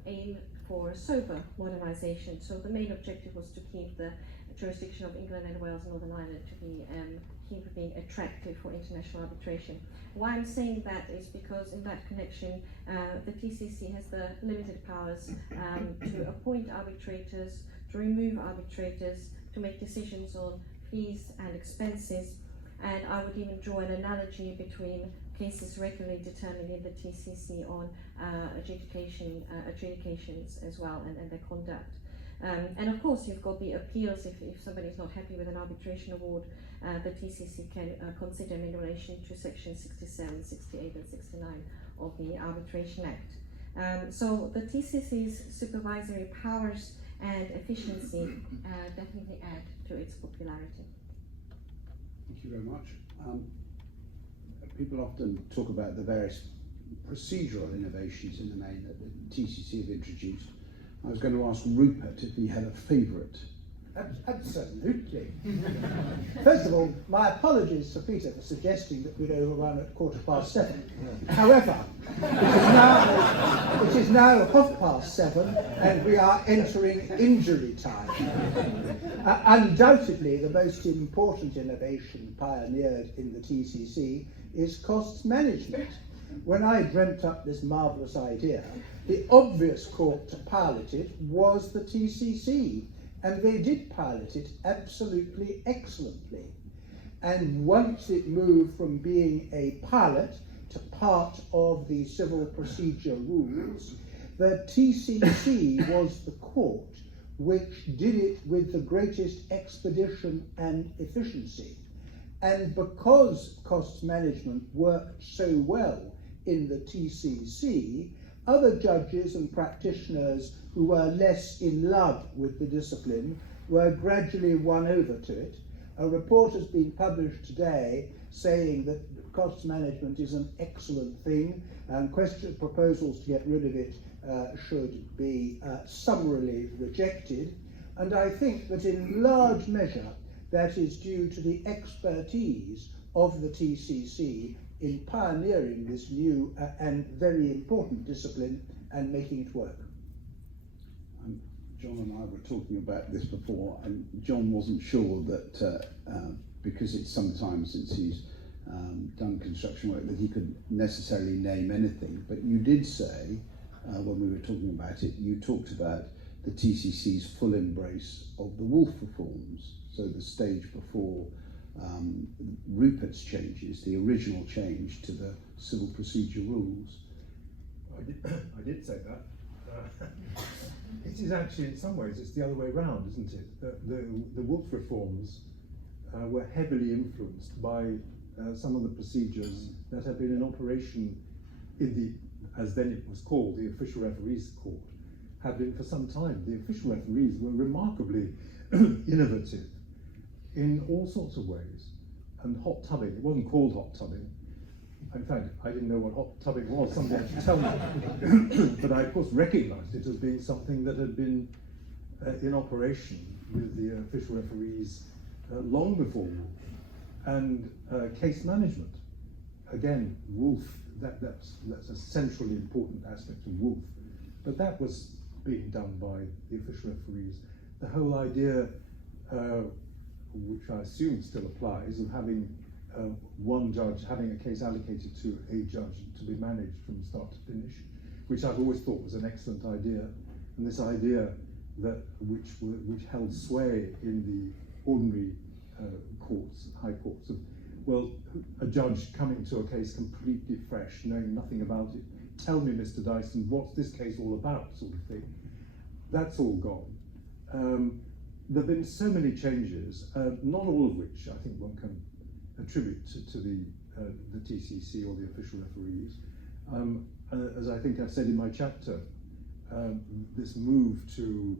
aim for sober modernisation. So the main objective was to keep the jurisdiction of England and Wales and Northern Ireland to be keep being attractive for international arbitration. Why I'm saying that is because in that connection, the TCC has the limited powers to appoint arbitrators, to remove arbitrators, to make decisions on fees and expenses. And I would even draw an analogy between cases regularly determined in the TCC on adjudications as well, and their conduct. And of course, you've got the appeals. If somebody's not happy with an arbitration award, the TCC can consider in relation to Section 67, 68 and 69 of the Arbitration Act. So the TCC's supervisory powers and efficiency definitely add to its popularity. Thank you very much. People often talk about the various procedural innovations in the main that the TCC have introduced. I was going to ask Rupert if he had a favourite. Absolutely. First of all, my apologies to Peter for suggesting that we'd overrun at 7:15. However, it is now 7:30 and we are entering injury time. Undoubtedly, the most important innovation pioneered in the TCC is costs management. When I dreamt up this marvellous idea, the obvious court to pilot it was the TCC, and they did pilot it absolutely excellently. And once it moved from being a pilot to part of the civil procedure rules, the TCC was the court which did it with the greatest expedition and efficiency. And because costs management worked so well in the TCC, other judges and practitioners who were less in love with the discipline were gradually won over to it. A report has been published today saying that costs management is an excellent thing, and proposals to get rid of it should be summarily rejected. And I think that in large measure that is due to the expertise of the TCC in pioneering this new and very important discipline and making it work. John and I were talking about this before, and John wasn't sure that because it's some time since he's done construction work that he could necessarily name anything, but you did say, when we were talking about it, you talked about the TCC's full embrace of the Wolf reforms, so the stage before Rupert's changes, the original change to the civil procedure rules. I did say that. It is actually, in some ways, it's the other way around, isn't it? The Wolf reforms were heavily influenced by some of the procedures that had been in operation in the, as then it was called, the Official Referees Court, had been for some time. The official referees were remarkably innovative in all sorts of ways. And hot tubbing, it wasn't called hot tubbing. In fact, I didn't know what hot tubbing was, somebody had to tell me. But I, of course, recognised it as being something that had been in operation with the official referees long before Wolf. And case management, again, Wolf, that's a centrally important aspect of Wolf. But that was being done by the official referees. The whole idea, which I assume still applies, of having one judge having a case allocated to a judge to be managed from start to finish, which I've always thought was an excellent idea. And this idea that which held sway in the ordinary courts, high courts, of, well, a judge coming to a case completely fresh, knowing nothing about it, tell me, Mr. Dyson, what's this case all about, sort of thing. That's all gone. There have been so many changes, not all of which I think one can attribute to the TCC or the official referees. As I think I've said in my chapter, this move to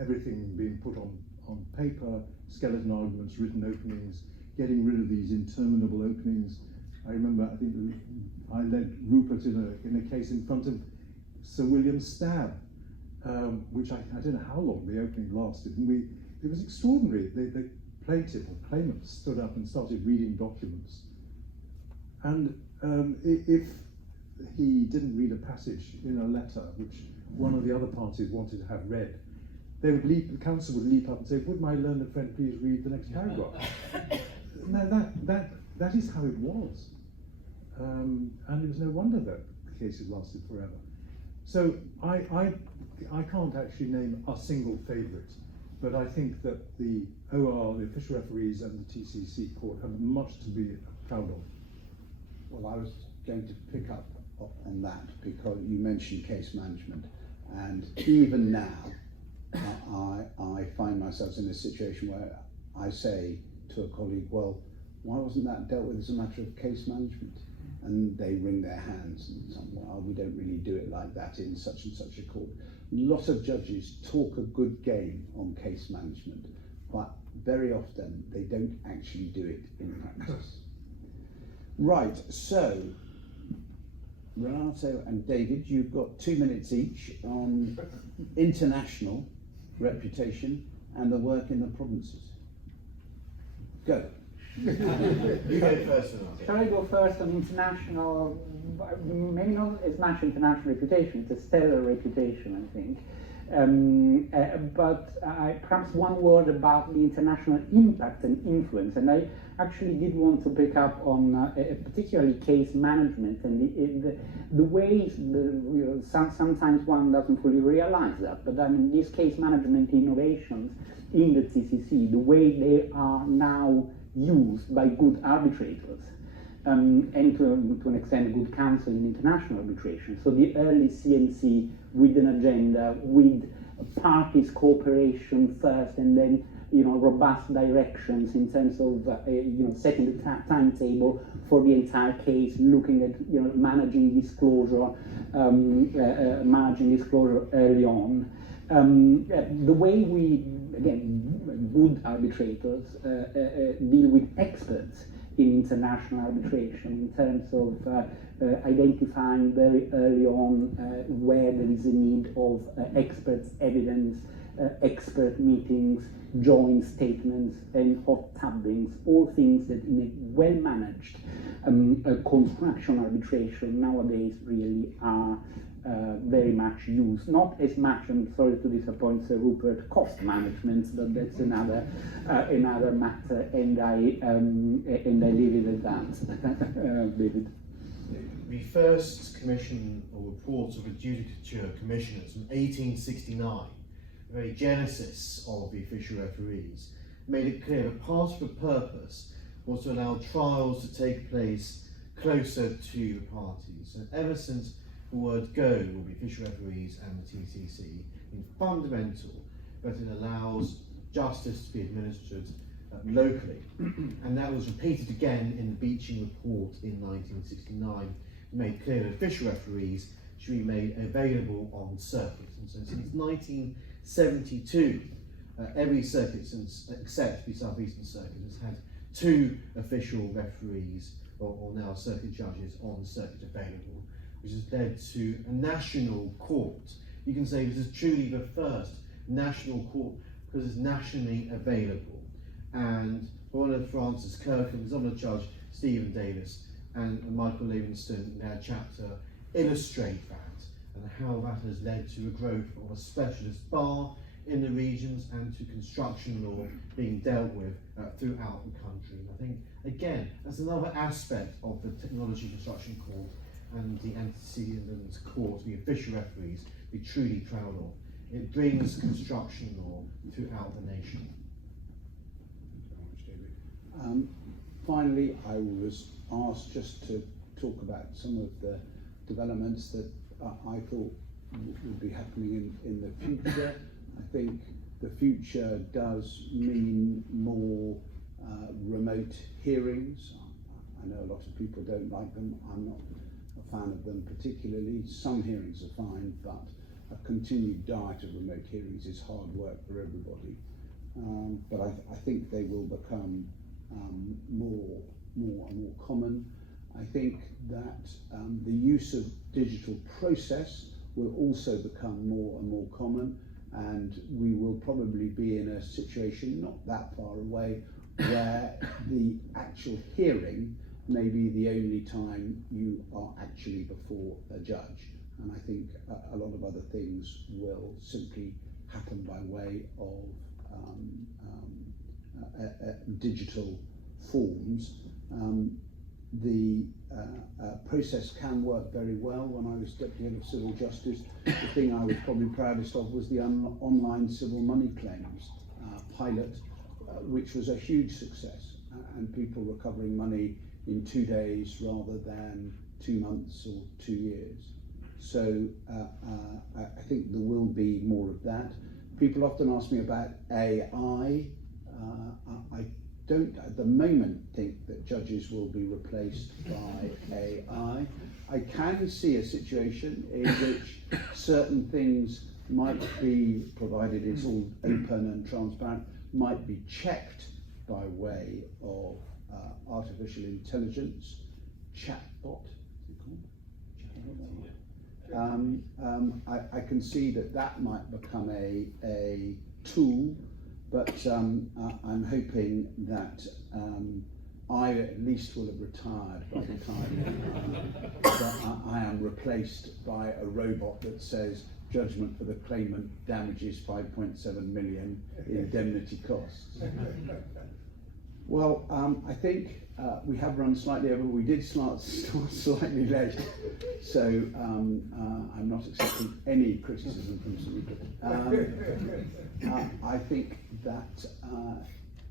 everything being put on paper, skeleton arguments, written openings, getting rid of these interminable openings. I remember, I think I led Rupert in a case in front of Sir William Stab, which I don't know how long the opening lasted, and it was extraordinary. The plaintiff or claimant stood up and started reading documents, and if he didn't read a passage in a letter which one of the other parties wanted to have read, the counsel would leap up and say, "Would my learned friend please read the next paragraph?" Now that is how it was, and it was no wonder that the cases lasted forever. So I can't actually name a single favourite, but I think that the OR, the official referees, and the TCC court have much to be proud of. Well, I was going to pick up on that because you mentioned case management, and even now I find myself in a situation where I say to a colleague, well, why wasn't that dealt with as a matter of case management? And they wring their hands and say, well, we don't really do it like that in such and such a court. A lot of judges talk a good game on case management, but very often they don't actually do it in practice. Right, so Renato and David, you've got 2 minutes each on international reputation and the work in the provinces. Go. You go first. Shall I go first on international? Maybe not as much international reputation, it's a stellar reputation, I think. But perhaps one word about the international impact and influence. And I actually did want to pick up on particularly case management and the ways, sometimes one doesn't fully realize that, but I mean, these case management innovations in the TCC, the way they are now used by good arbitrators, and to an extent good counsel in international arbitration. So the early CNC with an agenda, with parties cooperation first, and then robust directions in terms of setting the timetable for the entire case, looking at managing disclosure early on. The way we, again, good arbitrators deal with experts in international arbitration in terms of identifying very early on where there is a need of experts' evidence, expert meetings, joint statements, and hot tubbings, all things that in a well-managed construction arbitration nowadays really are very much used. Not as much, I'm sorry to disappoint Sir Rupert, cost management, but that's another matter, and I leave it at that. David. The first commission or report of adjudicature commissioners from 1869, the very genesis of the official referees, made it clear that part of the purpose was to allow trials to take place closer to the parties. And ever since the word go with the official referees and the TCC, it's fundamental that it allows justice to be administered locally. And that was repeated again in the Beeching report in 1969, made clear that official referees should be made available on circuits. And so since 1972, every circuit except the South Eastern Circuit has had 2 official referees or now circuit judges on the circuit available, which has led to a national court. You can say this is truly the first national court because it's nationally available. And one of Francis Kirkham, the other judge, Stephen Davies, and Michael Levenstein in their chapter illustrate that and how that has led to a growth of a specialist bar in the regions and to construction law being dealt with throughout the country. I think, again, that's another aspect of the Technology Construction Court and the antecedent court, the official referees, be truly proud of. It brings construction law throughout the nation. Finally, I was asked just to talk about some of the developments that I thought would be happening in the future. I think the future does mean more remote hearings. I know a lot of people don't like them. I'm not a fan of them particularly. Some hearings are fine, but a continued diet of remote hearings is hard work for everybody. But I think they will become more and more common. I think that the use of digital process will also become more and more common, and we will probably be in a situation not that far away where the actual hearing may be the only time you are actually before a judge. And I think a lot of other things will simply happen by way of digital forms. The process can work very well. When I was Deputy Head of Civil Justice, the thing I was probably proudest of was the online civil money claims pilot, which was a huge success, and people recovering money in 2 days rather than 2 months or 2 years. So I think there will be more of that. People often ask me about AI. I don't at the moment think that judges will be replaced by AI. I can see a situation in which certain things might be, provided it's all open and transparent, might be checked by way of artificial intelligence, chatbot. I can see that might become a tool, but I'm hoping that I at least will have retired by the time that I am replaced by a robot that says judgment for the claimant, damages 5.7 million, indemnity costs. Well, I think we have run slightly over. We did start slightly late, so I'm not accepting any criticism from Rupert. I think that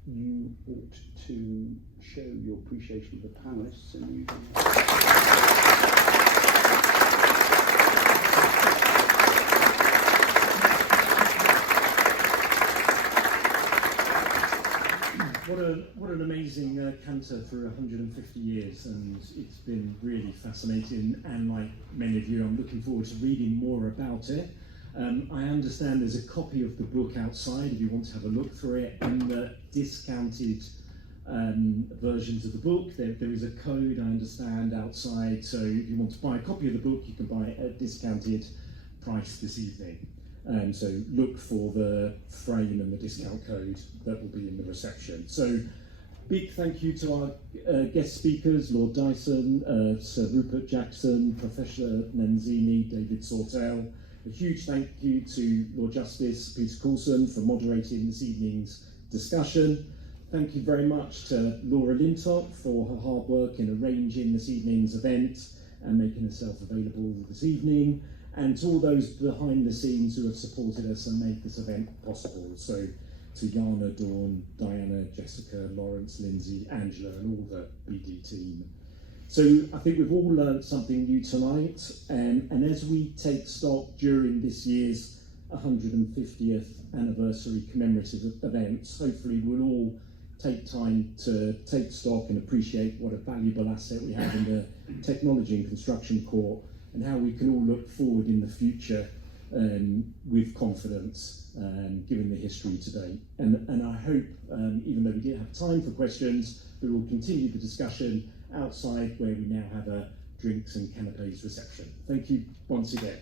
you ought to show your appreciation of the panelists and you What an amazing canter through 150 years, and it's been really fascinating. And like many of you, I'm looking forward to reading more about it. I understand there's a copy of the book outside if you want to have a look through it. And the discounted versions of the book, there is a code, I understand, outside. So if you want to buy a copy of the book, you can buy it at a discounted price this evening. So look for the frame and the discount code that will be in the reception. So big thank you to our guest speakers, Lord Dyson, Sir Rupert Jackson, Professor Nazzini, David Sawtell. A huge thank you to Lord Justice Peter Coulson for moderating this evening's discussion. Thank you very much to Laura Lintott for her hard work in arranging this evening's event and making herself available this evening. And to all those behind the scenes who have supported us and made this event possible. So to Yana, Dawn, Diana, Jessica, Lawrence, Lindsay, Angela, and all the BD team. So I think we've all learned something new tonight. And as we take stock during this year's 150th anniversary commemorative events, hopefully we'll all take time to take stock and appreciate what a valuable asset we have in the Technology and Construction Court, and how we can all look forward in the future with confidence, given the history today. And I hope, even though we didn't have time for questions, we will continue the discussion outside where we now have a drinks and canapes reception. Thank you once again.